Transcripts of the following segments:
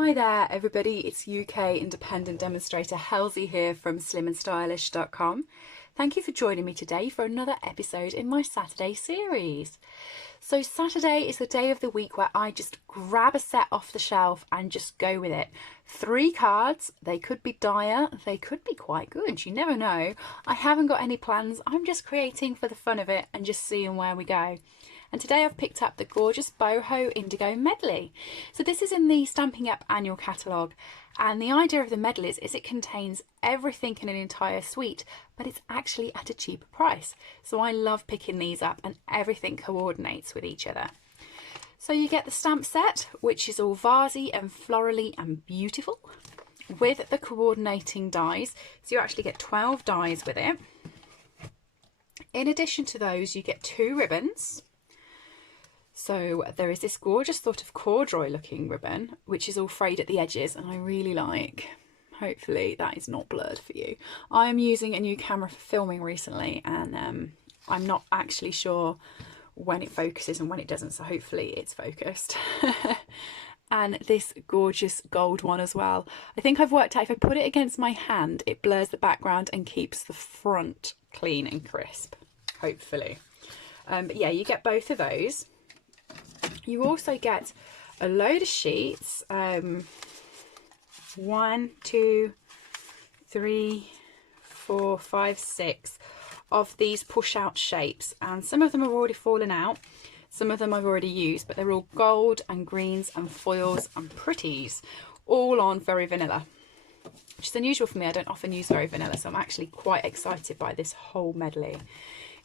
Hi there everybody, it's UK independent demonstrator Halsey here from slimandstylish.com. Thank you for joining me today for another episode in my Saturday series. So Saturday is the day of the week where I just grab a set off the shelf and just go with it. 3 cards, they could be dire, they could be quite good, you never know. I haven't got any plans, I'm just creating for the fun of it and just seeing where we go. And today I've picked up the gorgeous Boho Indigo Medley. So this is in the Stampin' Up annual catalogue, and the idea of the medley is it contains everything in an entire suite, but it's actually at a cheaper price. So I love picking these up and everything coordinates with each other. So you get the stamp set, which is all vasey and florally and beautiful, with the coordinating dies. So you actually get 12 dies with it. In addition to those, you get 2 ribbons. So there is this gorgeous sort of corduroy looking ribbon, which is all frayed at the edges, and I really like. Hopefully that is not blurred for you. I am using a new camera for filming recently, and I'm not actually sure when it focuses and when it doesn't, so hopefully it's focused. And this gorgeous gold one as well. I think I've worked out if I put it against my hand, it blurs the background and keeps the front clean and crisp, hopefully. But yeah, you get both of those. You also get a load of sheets, 1, 2, 3, 4, 5, 6 of these push out shapes, and some of them have already fallen out, some of them I've already used, but they're all gold and greens and foils and pretties, all on very vanilla, which is unusual for me. I don't often use very vanilla, so I'm actually quite excited by this whole medley.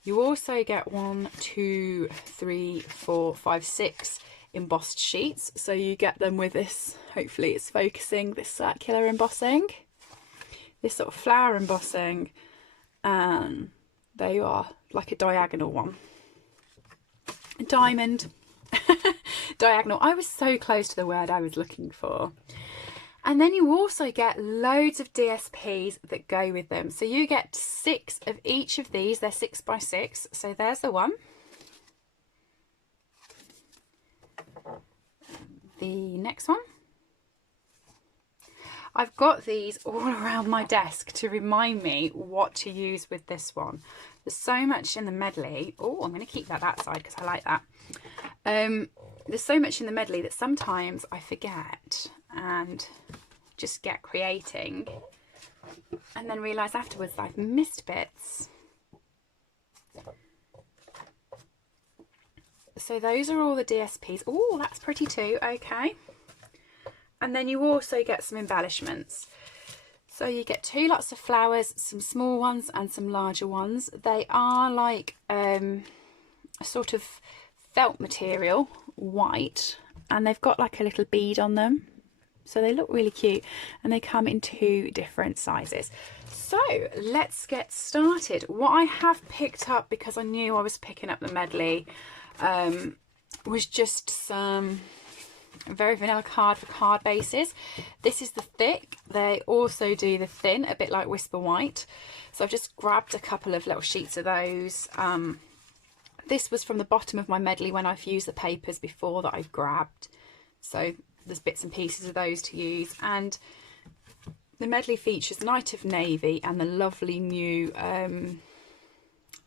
You also get 1, 2, 3, 4, 5, 6 embossed sheets. So you get them with this, hopefully it's focusing, this circular embossing, this sort of flower embossing, and there you are, like a diagonal one. A diamond. Diagonal. I was so close to the word I was looking for. And then you also get loads of DSPs that go with them. So you get 6 of each of these. They're 6 by 6. So there's the one. The next one. I've got these all around my desk to remind me what to use with this one. There's so much in the medley. Oh, I'm going to keep that side because I like that. There's so much in the medley that sometimes I forget and just get creating and then realise afterwards that I've missed bits. So those are all the DSPs. Oh, that's pretty too. Okay. And then you also get some embellishments. So you get 2 lots of flowers, some small ones and some larger ones. They are like a sort of felt material, white, and they've got like a little bead on them. So they look really cute, and they come in 2 different sizes. So let's get started. What I have picked up, because I knew I was picking up the medley, was just some very vanilla card for card bases. This is the thick. They also do the thin, a bit like Whisper White. So I've just grabbed a couple of little sheets of those. This was from the bottom of my medley when I've used the papers before that I've grabbed. So there's bits and pieces of those to use. And the medley features Night of Navy and the lovely new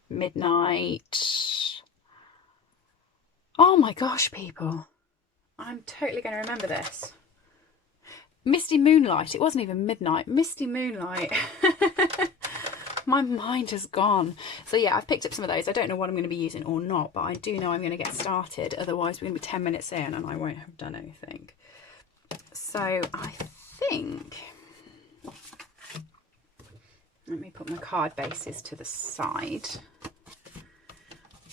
Midnight. Oh my gosh, people. I'm totally going to remember this. Misty Moonlight. It wasn't even midnight. Misty Moonlight. My mind has gone. So yeah, I've picked up some of those. I don't know what I'm going to be using or not, but I do know I'm going to get started. Otherwise, we're going to be 10 minutes in and I won't have done anything. So I think, let me put my card bases to the side.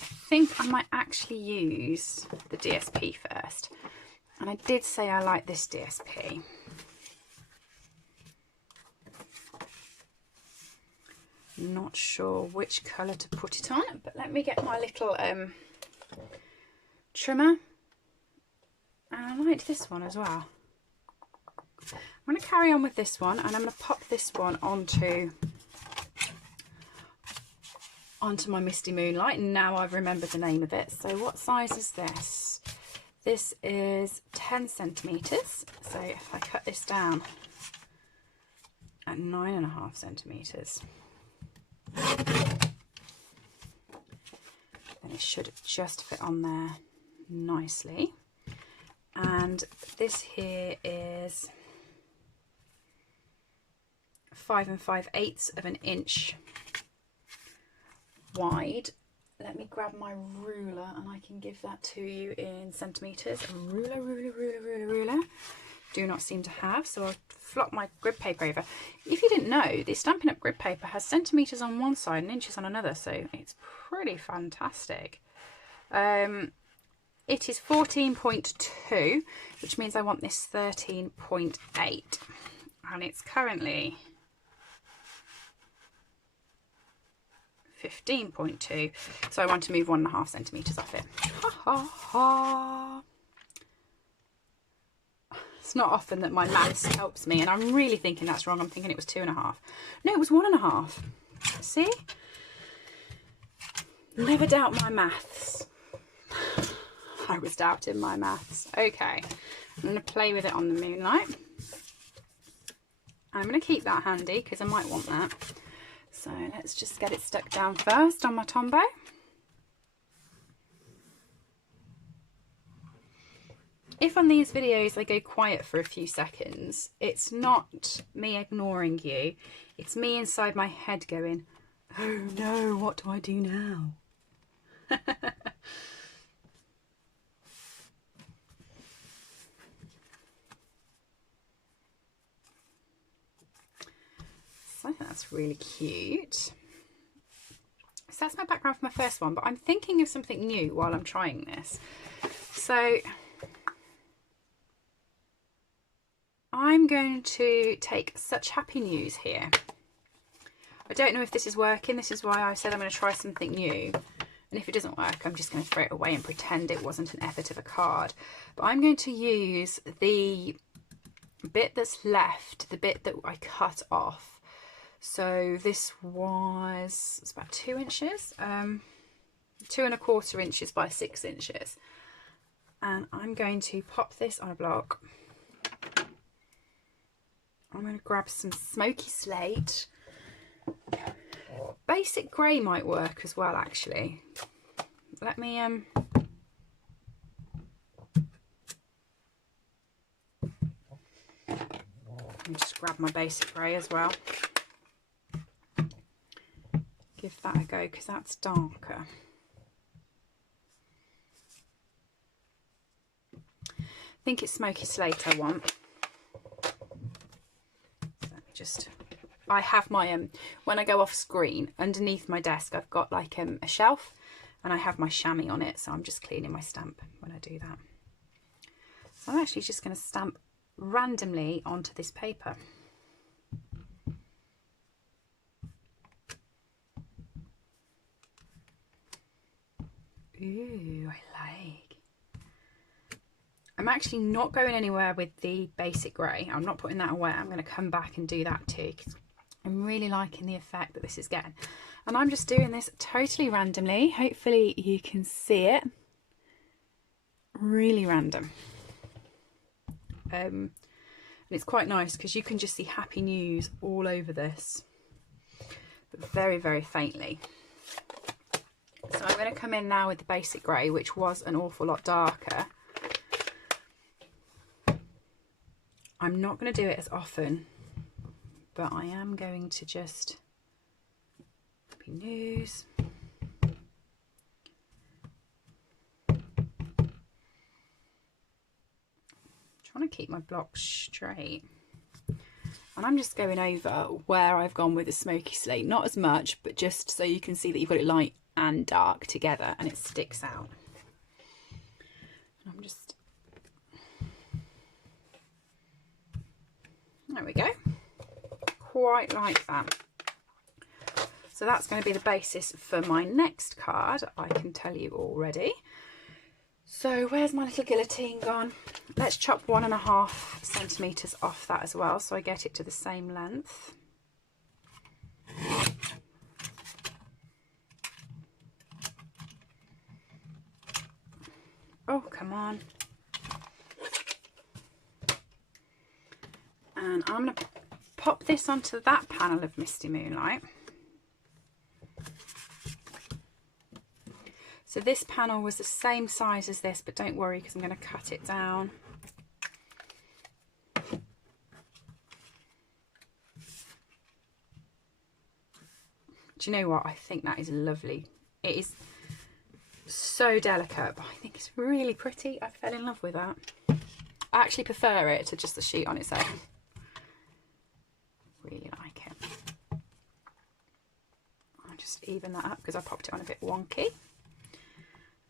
I think I might actually use the DSP first. And I did say I like this DSP. Not sure which colour to put it on, but let me get my little trimmer. And I liked this one as well. I'm going to carry on with this one, and I'm going to pop this one onto my Misty Moonlight. And now I've remembered the name of it. So what size is this? This is 10 centimetres, so if I cut this down at 9.5 centimetres, then it should just fit on there nicely. And this here is 5 5/8 of an inch wide. Let me grab my ruler and I can give that to you in centimetres. A ruler. Do not seem to have, so I'll flop my grid paper over. If you didn't know, the Stampin' Up! Grid paper has centimetres on one side and inches on another, so it's pretty fantastic. It is 14.2, which means I want this 13.8, and it's currently 15.2, so I want to move 1.5 centimetres off it. Ha ha ha! It's not often that my maths helps me, and I'm really thinking that's wrong. I'm thinking it was 2.5. No, it was 1.5. See? Never doubt my maths. I was doubting my maths. Okay, I'm going to play with it on the moonlight. I'm going to keep that handy because I might want that. So let's just get it stuck down first on my Tombow. If on these videos I go quiet for a few seconds, it's not me ignoring you. It's me inside my head going, oh no, what do I do now? So I think that's really cute. So that's my background for my first one, but I'm thinking of something new while I'm trying this. So I'm going to take Such Happy News here. I don't know if this is working. This is why I said I'm going to try something new. And if it doesn't work, I'm just going to throw it away and pretend it wasn't an effort of a card. But I'm going to use the bit that's left, the bit that I cut off. So this was, it's about 2 inches, 2.25 inches by 6 inches. And I'm going to pop this on a block. I'm going to grab some smoky slate. Basic grey might work as well, actually. Let me just grab my basic grey as well. Give that a go because that's darker. I think it's smoky slate I want. So let me just, I have my when I go off screen, underneath my desk I've got like a shelf, and I have my chamois on it, so I'm just cleaning my stamp when I do that. So I'm actually just going to stamp randomly onto this paper. Ooh, I like. I'm actually not going anywhere with the basic grey. I'm not putting that away. I'm going to come back and do that too, because I'm really liking the effect that this is getting. And I'm just doing this totally randomly. Hopefully you can see it. Really random. And it's quite nice because you can just see Happy News all over this, but very, very faintly. So I'm going to come in now with the basic grey, which was an awful lot darker. I'm not going to do it as often, but I am going to just Happy News. Trying to keep my block straight. And I'm just going over where I've gone with the smoky slate, not as much, but just so you can see that you've got it light and dark together and it sticks out. And I'm just, there we go, quite like that. So that's going to be the basis for my next card, I can tell you already. So where's my little guillotine gone? Let's chop 1.5 centimetres off that as well, so I get it to the same length. Oh, come on. And I'm going to pop this onto that panel of Misty Moonlight. So this panel was the same size as this, but don't worry because I'm going to cut it down. Do you know what? I think that is lovely. It is so delicate, but I think it's really pretty. I fell in love with that. I actually prefer it to just the sheet on its own. Really like it. I'll just even that up because I popped it on a bit wonky.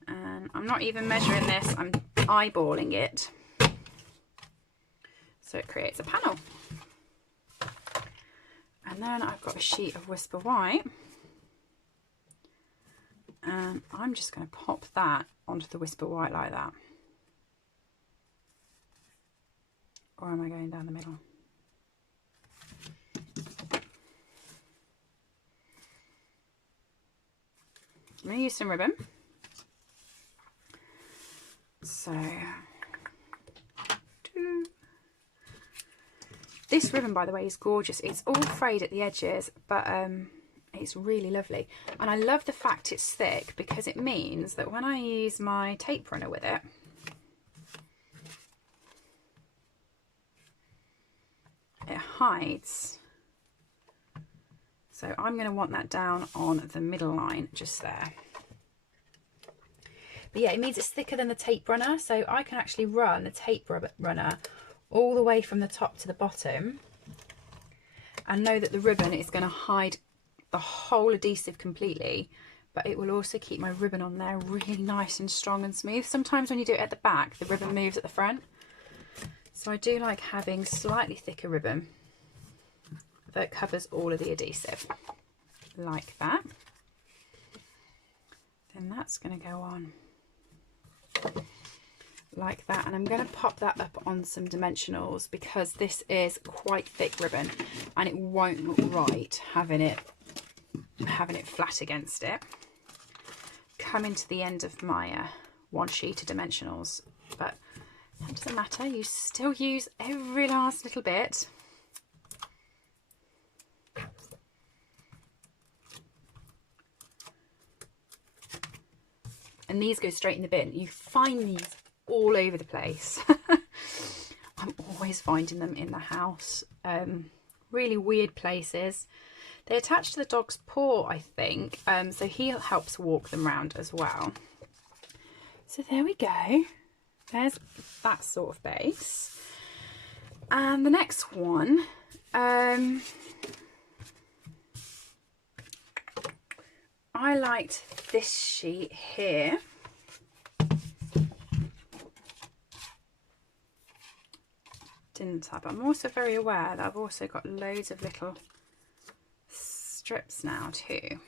And I'm not even measuring this, I'm eyeballing it. So it creates a panel. And then I've got a sheet of Whisper White. And I'm just going to pop that onto the Whisper White like that. Or am I going down the middle? I'm going to use some ribbon. So, this ribbon, by the way, is gorgeous. It's all frayed at the edges, but it's really lovely. And I love the fact it's thick because it means that when I use my tape runner with it, it hides. So I'm going to want that down on the middle line just there. But yeah, it means it's thicker than the tape runner, so I can actually run the tape runner all the way from the top to the bottom and know that the ribbon is going to hide the whole adhesive completely, but it will also keep my ribbon on there really nice and strong and smooth. Sometimes when you do it at the back, the ribbon moves at the front. So I do like having slightly thicker ribbon that covers all of the adhesive, like that. Then that's going to go on like that, and I'm going to pop that up on some dimensionals because this is quite thick ribbon and it won't look right having it flat against it. Coming to the end of my one sheet of dimensionals, but that doesn't matter, you still use every last little bit. And these go straight in the bin. You find these all over the place. I'm always finding them in the house. Really weird places. They attach to the dog's paw, I think. So he helps walk them around as well. So there we go. There's that sort of base. And the next one, I liked this sheet here. Didn't I? But I'm also very aware that I've also got loads of little strips now too.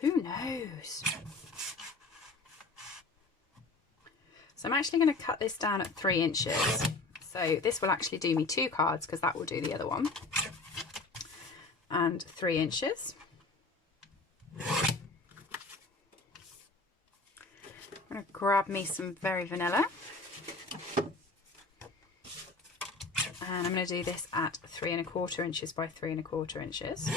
Who knows? So I'm actually going to cut this down at 3 inches. So this will actually do me 2 cards because that will do the other one. And 3 inches. I'm going to grab me some Very Vanilla. And I'm going to do this at 3 1/4 inches by 3 1/4 inches.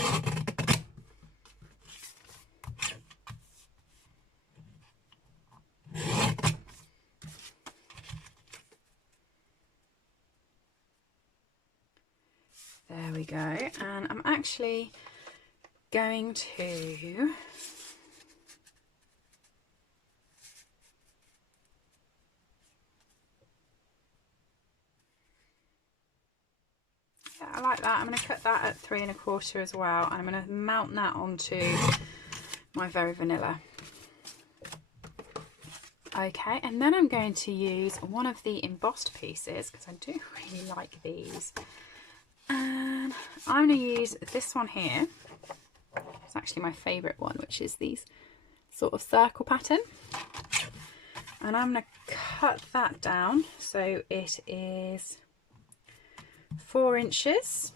There we go. And I'm actually going to I like that. I'm going to cut that at 3 1/4 as well, and I'm going to mount that onto my Very Vanilla. Okay, and then I'm going to use one of the embossed pieces because I do really like these. And I'm going to use this one here. It's actually my favourite one, which is these sort of circle pattern. And I'm going to cut that down so it is 4 inches.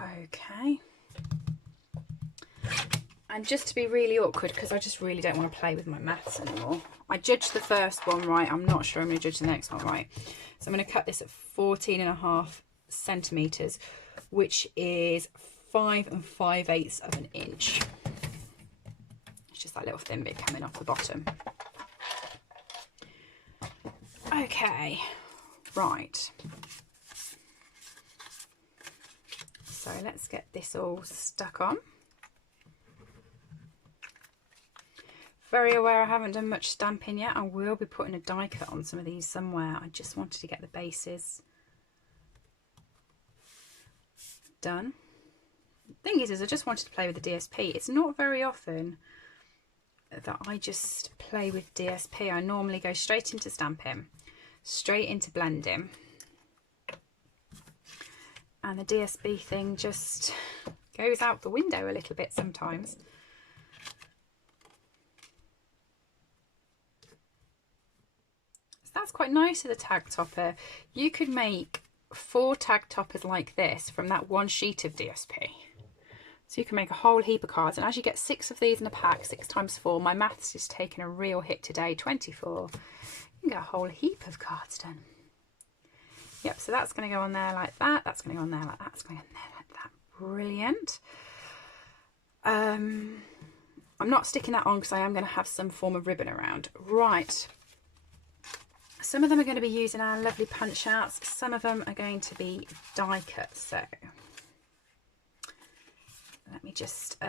Okay. And just to be really awkward, because I just really don't want to play with my maths anymore, I judged the first one right. I'm not sure I'm going to judge the next one right. So I'm going to cut this at 14.5 centimetres, which is 5 5/8 of an inch. It's just that little thin bit coming off the bottom. Okay, right. So let's get this all stuck on. Very aware I haven't done much stamping yet. I will be putting a die cut on some of these somewhere. I just wanted to get the bases done. The thing is I just wanted to play with the DSP. It's not very often that I just play with DSP. I normally go straight into Stampin', straight into blending, and the DSP thing just goes out the window a little bit sometimes. That's quite nice with a tag topper. You could make 4 tag toppers like this from that one sheet of DSP. So you can make a whole heap of cards, and as you get 6 of these in a pack, 6 times 4, my maths is taking a real hit today, 24. You can get a whole heap of cards done. Yep, so that's going to go on there like that, that's going to go on there like that, that's going on there like that. Brilliant. I'm not sticking that on because I am going to have some form of ribbon around. Right. Some of them are going to be using our lovely punch outs, some of them are going to be die cuts. So let me just,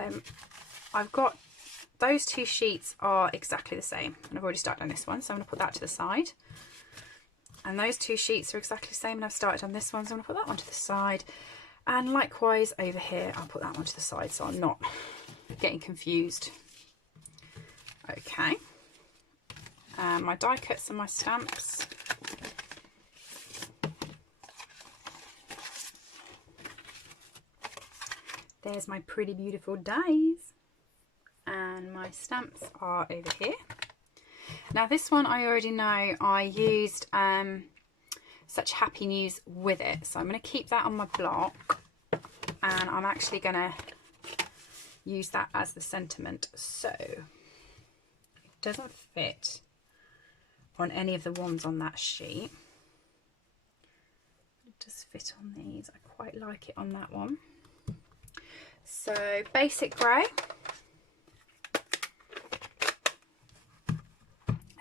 I've got those 2 sheets are exactly the same, and I've already started on this one, so I'm going to put that to the side. And those 2 sheets are exactly the same, and I've started on this one, so I'm going to put that one to the side. And likewise over here, I'll put that one to the side so I'm not getting confused. Okay. My die cuts and my stamps. There's my pretty beautiful dies, and my stamps are over here. Now this one I already know I used Such Happy News with it, so I'm going to keep that on my block, and I'm actually going to use that as the sentiment. So it doesn't fit on any of the ones on that sheet. It does fit on these. I quite like it on that one. So basic grey.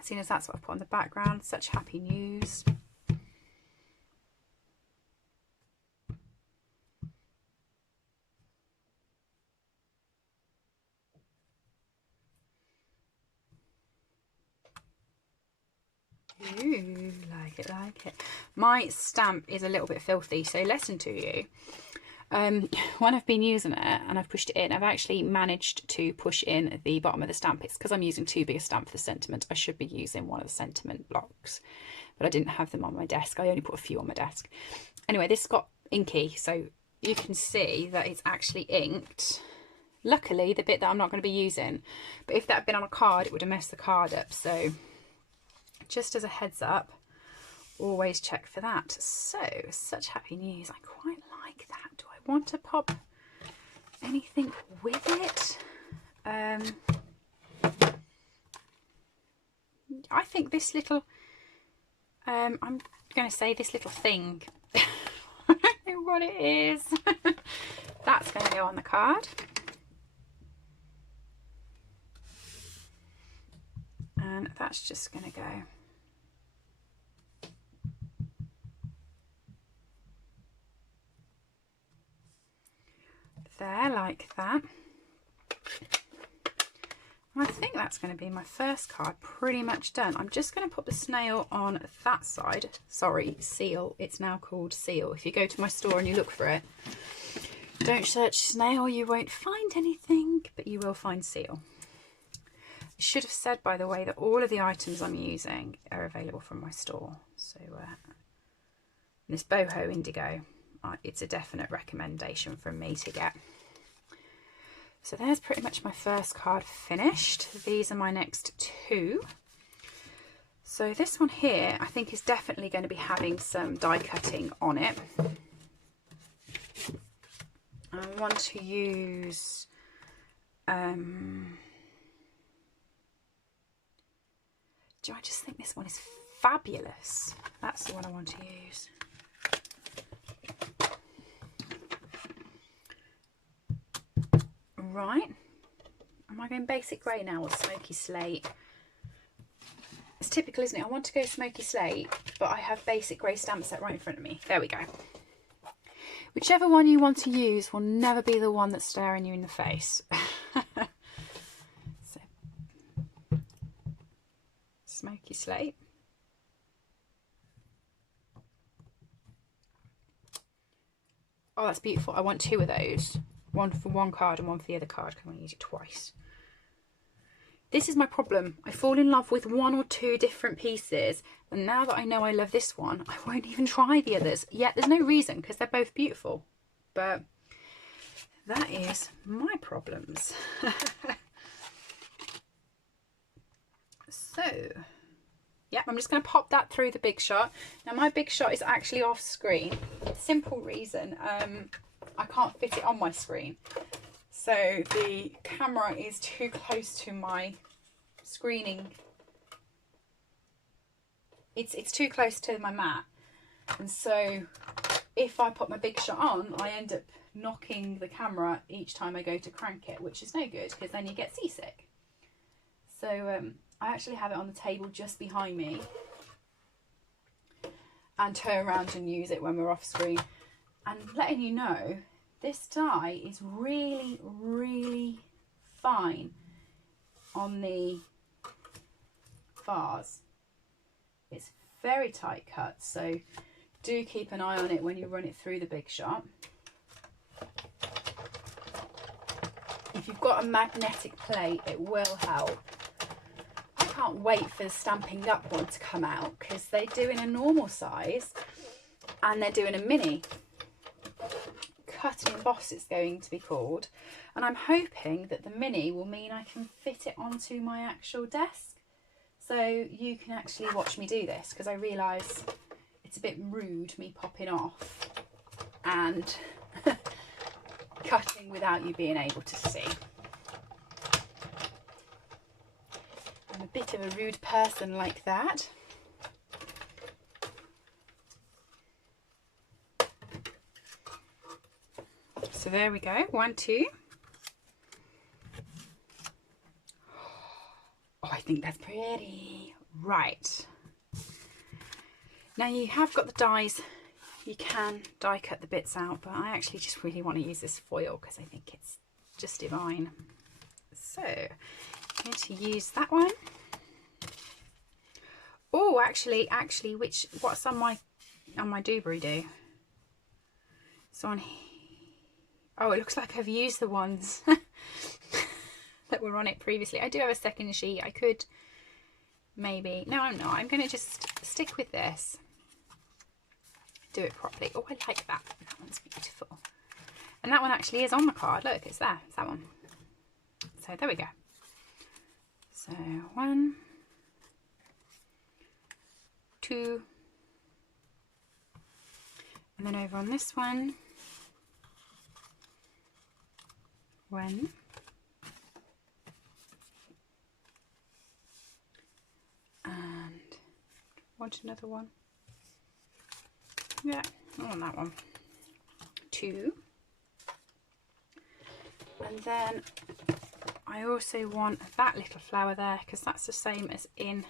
Seeing as that's what I've put on the background, Such Happy News. Ooh, like it, like it. My stamp is a little bit filthy, so lesson to you. When I've been using it and I've pushed it in, I've actually managed to push in the bottom of the stamp. It's because I'm using too big a stamp for the sentiment. I should be using one of the sentiment blocks, but I didn't have them on my desk. I only put a few on my desk. Anyway, this got inky, so you can see that it's actually inked. Luckily, the bit that I'm not going to be using, but if that had been on a card, it would have messed the card up. So just as a heads up, always check for that. So Such Happy News, I quite like that. Do I want to pop anything with it? I think this little, I'm going to say this little thing, I don't know what it is. That's going to go on the card. And that's just going to go there like that. I think that's going to be my first card pretty much done. I'm just going to put the snail on that side. Sorry, seal. It's now called seal. If you go to my store and you look for it, don't search snail, you won't find anything, but you will find seal. I should have said, by the way, that all of the items I'm using are available from my store. So this Boho Indigo, it's a definite recommendation from me to get. So there's pretty much my first card finished. These are my next 2. So this one here, I think, is definitely going to be having some die cutting on it. I want to use I just think this one is fabulous. That's the one I want to use. Right. Am I going basic grey now or smoky slate? It's typical, isn't it? I want to go smoky slate, but I have basic grey stamp set right in front of me. There we go. Whichever one you want to use will never be the one that's staring you in the face. So, smoky slate. Oh, that's beautiful. I want two of those. One for one card and one for the other card, because I'm going to use it twice. This is my problem. I fall in love with one or two different pieces, and now that I know I love this one, I won't even try the others. Yet there's no reason, because they're both beautiful. But that is my problems. So, yeah, I'm just going to pop that through the Big Shot. Now my Big Shot is actually off screen. Simple reason, I can't fit it on my screen. So the camera is too close to my screening. It's too close to my mat. And so if I put my Big Shot on, I end up knocking the camera each time I go to crank it, which is no good because then you get seasick. So I actually have it on the table just behind me and turn around and use it when we're off screen. And letting you know, this die is really, really fine on the vase. It's very tight cut, so do keep an eye on it when you run it through the Big Shot. If you've got a magnetic plate, it will help. I can't wait for the Stampin' Up one to come out because they're doing a normal size and they're doing a mini. Cut and emboss it's going to be called, and I'm hoping that the mini will mean I can fit it onto my actual desk so you can actually watch me do this, because I realise it's a bit rude me popping off and cutting without you being able to see. I'm a bit of a rude person like that. So there we go, 1, 2. Oh, I think that's pretty. Right. Now you have got the dies, you can die cut the bits out, but I actually just really want to use this foil because I think it's just divine. So I'm going to use that one. Oh, actually, what's on my doobry do? So on here. Oh, it looks like I've used the ones that were on it previously. I do have a second sheet. I could maybe... No, I'm not. I'm going to just stick with this. Do it properly. Oh, I like that. That one's beautiful. And that one actually is on the card. Look, it's there. It's that one. So there we go. So 1, 2. And then over on this one. 1, and want another one? Yeah, I want that one. 2, and then I also want that little flower there because that's the same as in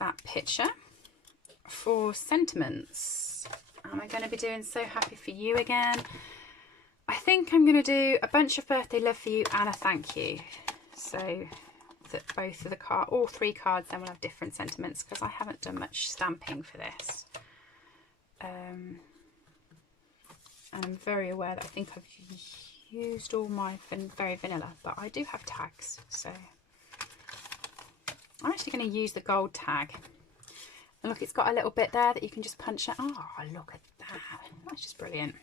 that picture for sentiments. Am I going to be doing So Happy For You again? I think I'm going to do a bunch of birthday love for you and a thank you. So that both of the all 3 cards then will have different sentiments because I haven't done much stamping for this. And I'm very aware that I think I've used all my very vanilla, but I do have tags. So I'm actually going to use the gold tag. And look, it's got a little bit there that you can just punch out. Oh, look at that. That's just brilliant.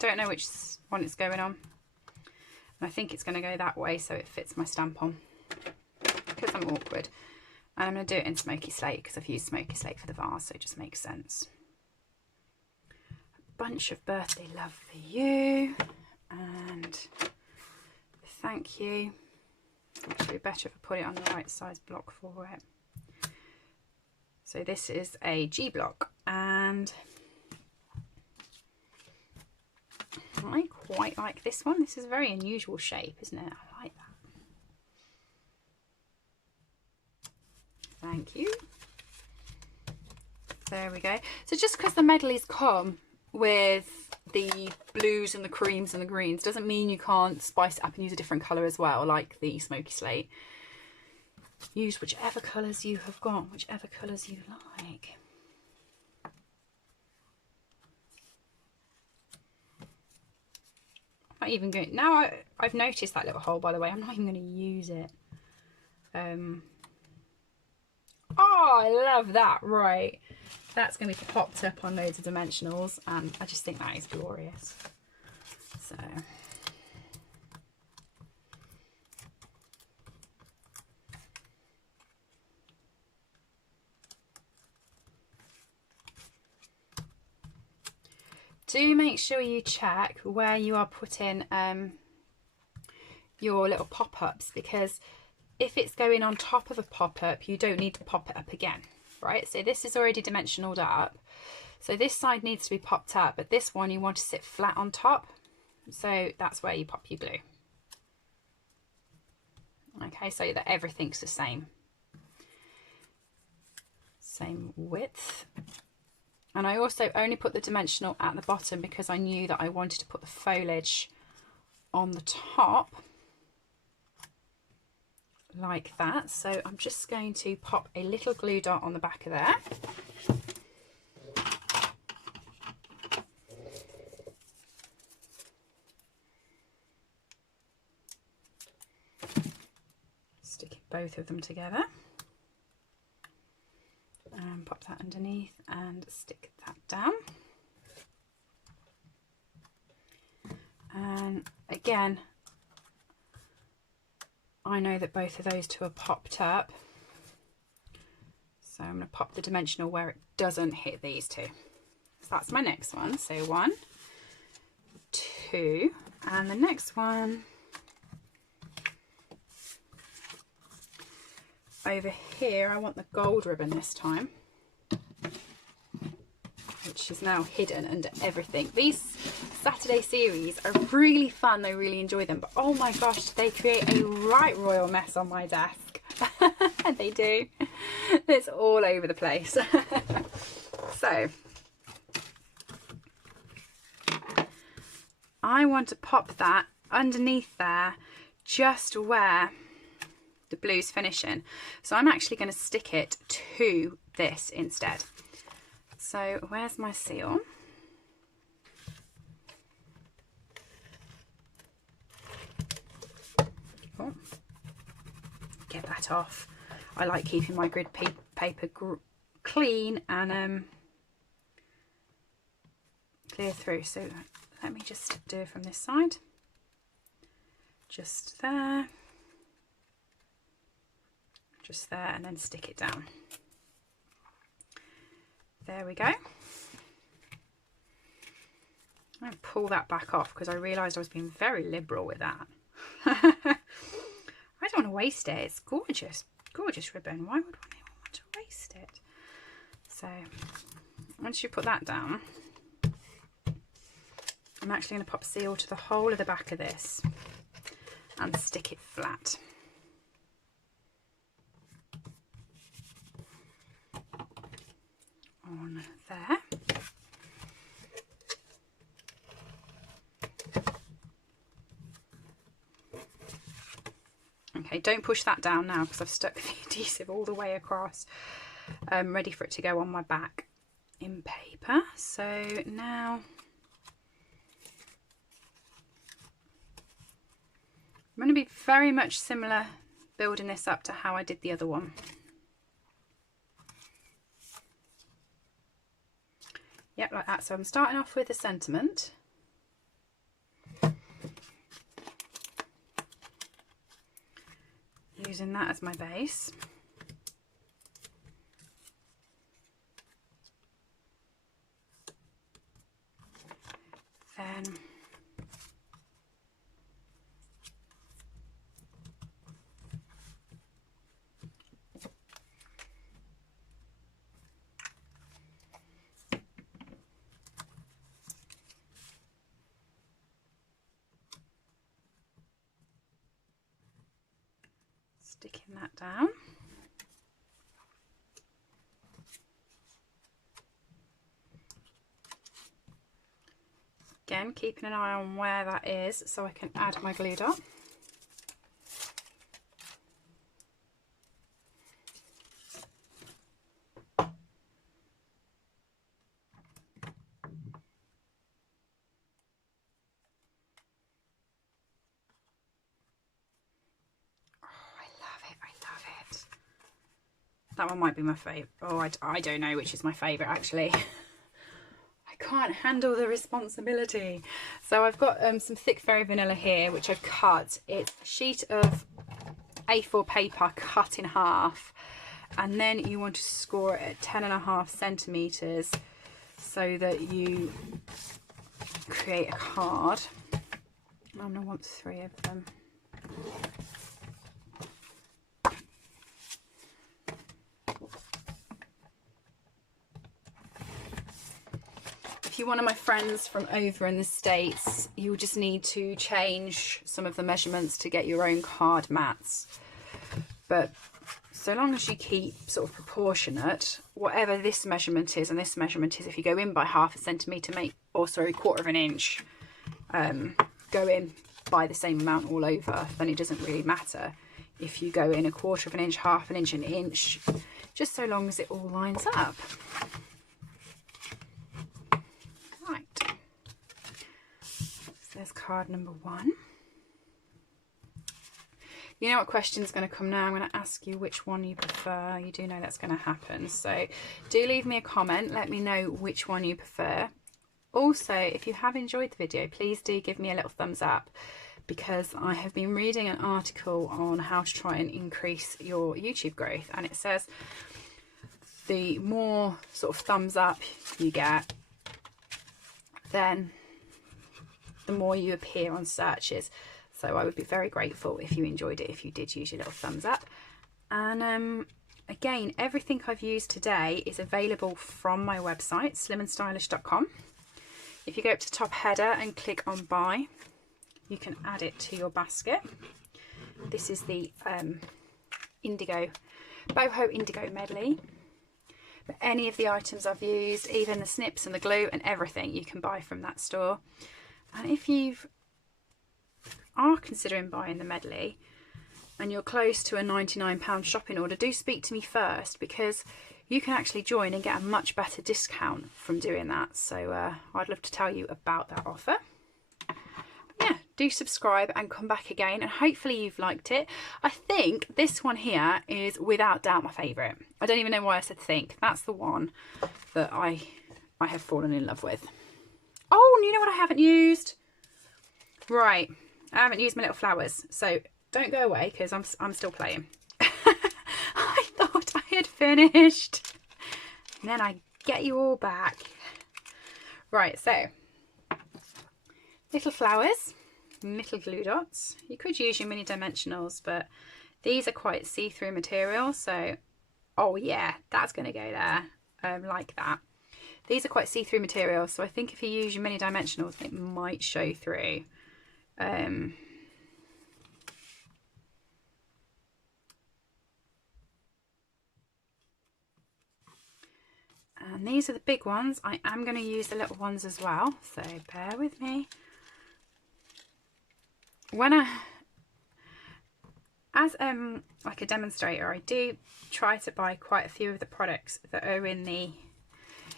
Don't know which one it's going on, and I think it's going to go that way so it fits my stamp on because I'm awkward. And I'm going to do it in Smoky Slate because I've used Smoky Slate for the vase, so it just makes sense. A bunch of birthday love for you, and thank you. Actually better if I put it on the right size block for it. So this is a G block, and I quite like this one. This is a very unusual shape, isn't it? I like that. Thank you. There we go. So just because the medleys come with the blues and the creams and the greens doesn't mean you can't spice it up and use a different colour as well, like the Smoky Slate. Use whichever colours you have got, whichever colours you like. I'm not even going, now I've noticed that little hole, by the way, I'm not even going to use it. Oh, I love that. Right, that's going to be popped up on loads of dimensionals, and I just think that is glorious. So do make sure you check where you are putting your little pop-ups, because if it's going on top of a pop-up, you don't need to pop it up again, right? So this is already dimensionaled up, so this side needs to be popped up, but this one you want to sit flat on top, so that's where you pop your glue. Okay, so that everything's the same width. And I also only put the dimensional at the bottom because I knew that I wanted to put the foliage on the top like that. So I'm just going to pop a little glue dot on the back of there. Stick both of them together. And pop that underneath and stick that down. And again, I know that both of those two are popped up, so I'm going to pop the dimensional where it doesn't hit these two. So that's my next one. So 1, 2, and the next one over here, I want the gold ribbon this time, which is now hidden under everything. These Saturday series are really fun, I really enjoy them, but oh my gosh, they create a right royal mess on my desk. They do. It's all over the place. So I want to pop that underneath there, just where the blue's finishing. So I'm actually going to stick it to this instead. So where's my seal? Oh, get that off. I like keeping my grid paper clean and clear through. So let me just do it from this side. Just there. Just there, and then stick it down. There we go. I'm going to pull that back off because I realised I was being very liberal with that. I don't want to waste it. It's gorgeous, gorgeous ribbon. Why would anyone want to waste it? So once you put that down, I'm actually going to pop seal to the whole of the back of this and stick it flat. On there. Okay, don't push that down now because I've stuck the adhesive all the way across. I'm ready for it to go on my back in paper. So now I'm going to be very much similar building this up to how I did the other one. Yep, like that. So I'm starting off with a sentiment. Using that as my base. sticking that down. Again, keeping an eye on where that is so I can add my glue dot. That one might be my favourite. Oh, I don't know which is my favourite actually. I can't handle the responsibility. So I've got some thick fairy vanilla here, which I've cut. It's a sheet of A4 paper cut in half. And then you want to score it at 10.5 centimetres so that you create a card. I'm going to want 3 of them. If you're one of my friends from over in the States, you'll just need to change some of the measurements to get your own card mats. But so long as you keep sort of proportionate, whatever this measurement is and this measurement is, if you go in by 0.5 centimetre, or sorry, 1/4 inch, go in by the same amount all over, then it doesn't really matter. If you go in 1/4 inch, 1/2 inch, an inch, just so long as it all lines up. There's card number 1. You know what question's going to come now? I'm going to ask you which one you prefer. You do know that's going to happen. So do leave me a comment. Let me know which one you prefer. Also, if you have enjoyed the video, please do give me a little thumbs up, because I have been reading an article on how to try and increase your YouTube growth. And it says the more sort of thumbs up you get, then the more you appear on searches. So I would be very grateful if you enjoyed it, if you did use your little thumbs up. And again, everything I've used today is available from my website, slimandstylish.com. If you go up to the top header and click on buy, you can add it to your basket. This is the Indigo, Boho Indigo Medley. But any of the items I've used, even the snips and the glue and everything, you can buy from that store. And if you are considering buying the Medley and you're close to a £99 shopping order, do speak to me first, because you can actually join and get a much better discount from doing that. So I'd love to tell you about that offer. But yeah, do subscribe and come back again, and hopefully you've liked it. I think this one here is without doubt my favourite. I don't even know why I said think. That's the one that I have fallen in love with. Oh, and you know what I haven't used? Right, I haven't used my little flowers, so don't go away, because I'm still playing. I thought I had finished, and then I get you all back. Right, so little flowers, little glue dots. You could use your mini dimensionals, but these are quite see-through material, so oh yeah, that's going to go there, like that. These are quite see-through material, so I think if you use your mini dimensionals, it might show through. And these are the big ones. I am going to use the little ones as well, so bear with me. As like a demonstrator, I do try to buy quite a few of the products that are in the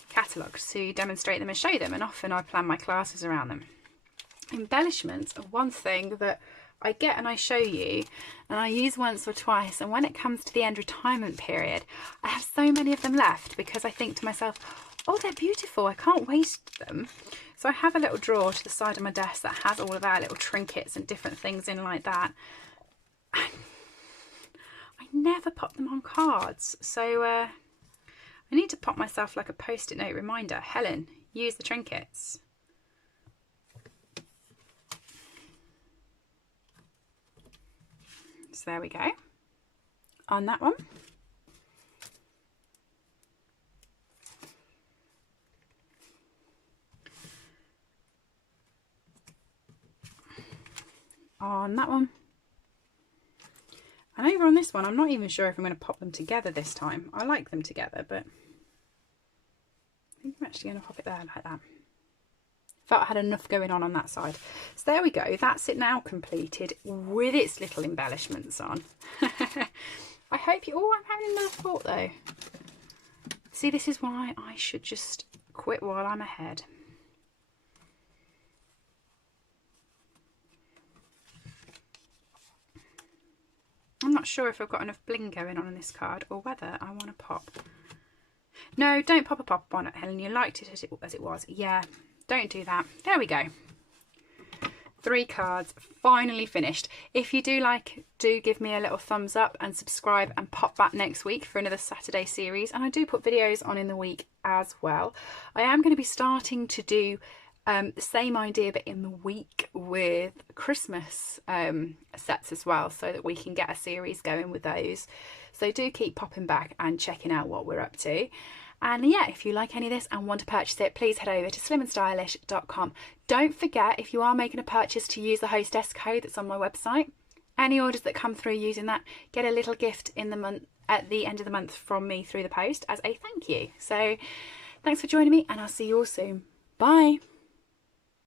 catalogue to demonstrate them and show them, and often I plan my classes around them. Embellishments are one thing that I get and I show you and I use once or twice, and when it comes to the end retirement period, I have so many of them left, because I think to myself, oh, they're beautiful, I can't waste them. So I have a little drawer to the side of my desk that has all of our little trinkets and different things in like that. I never pop them on cards, so I need to pop myself like a post-it note reminder. Helen, use the trinkets. So there we go on that one. On that one. And over on this one, I'm not even sure if I'm going to pop them together this time. I like them together, but I think I'm actually going to pop it there like that. Felt I had enough going on that side. So there we go. That's it now completed with its little embellishments on. I hope you... Oh, I'm having another thought though. See, this is why I should just quit while I'm ahead. I'm not sure if I've got enough bling going on this card or whether I want to pop. No, don't pop a pop on it, Helen. You liked it as it was. Yeah, don't do that. There we go. 3 cards finally finished. If you do like, do give me a little thumbs up and subscribe and pop back next week for another Saturday series. And I do put videos on in the week as well. I am going to be starting to do the same idea but in the week with Christmas sets as well, so that we can get a series going with those. So do keep popping back and checking out what we're up to. And yeah, if you like any of this and want to purchase it, please head over to slimandstylish.com. Don't forget, if you are making a purchase, to use the hostess code that's on my website. Any orders that come through using that get a little gift in the month at the end of the month from me through the post as a thank you. So thanks for joining me, and I'll see you all soon. Bye.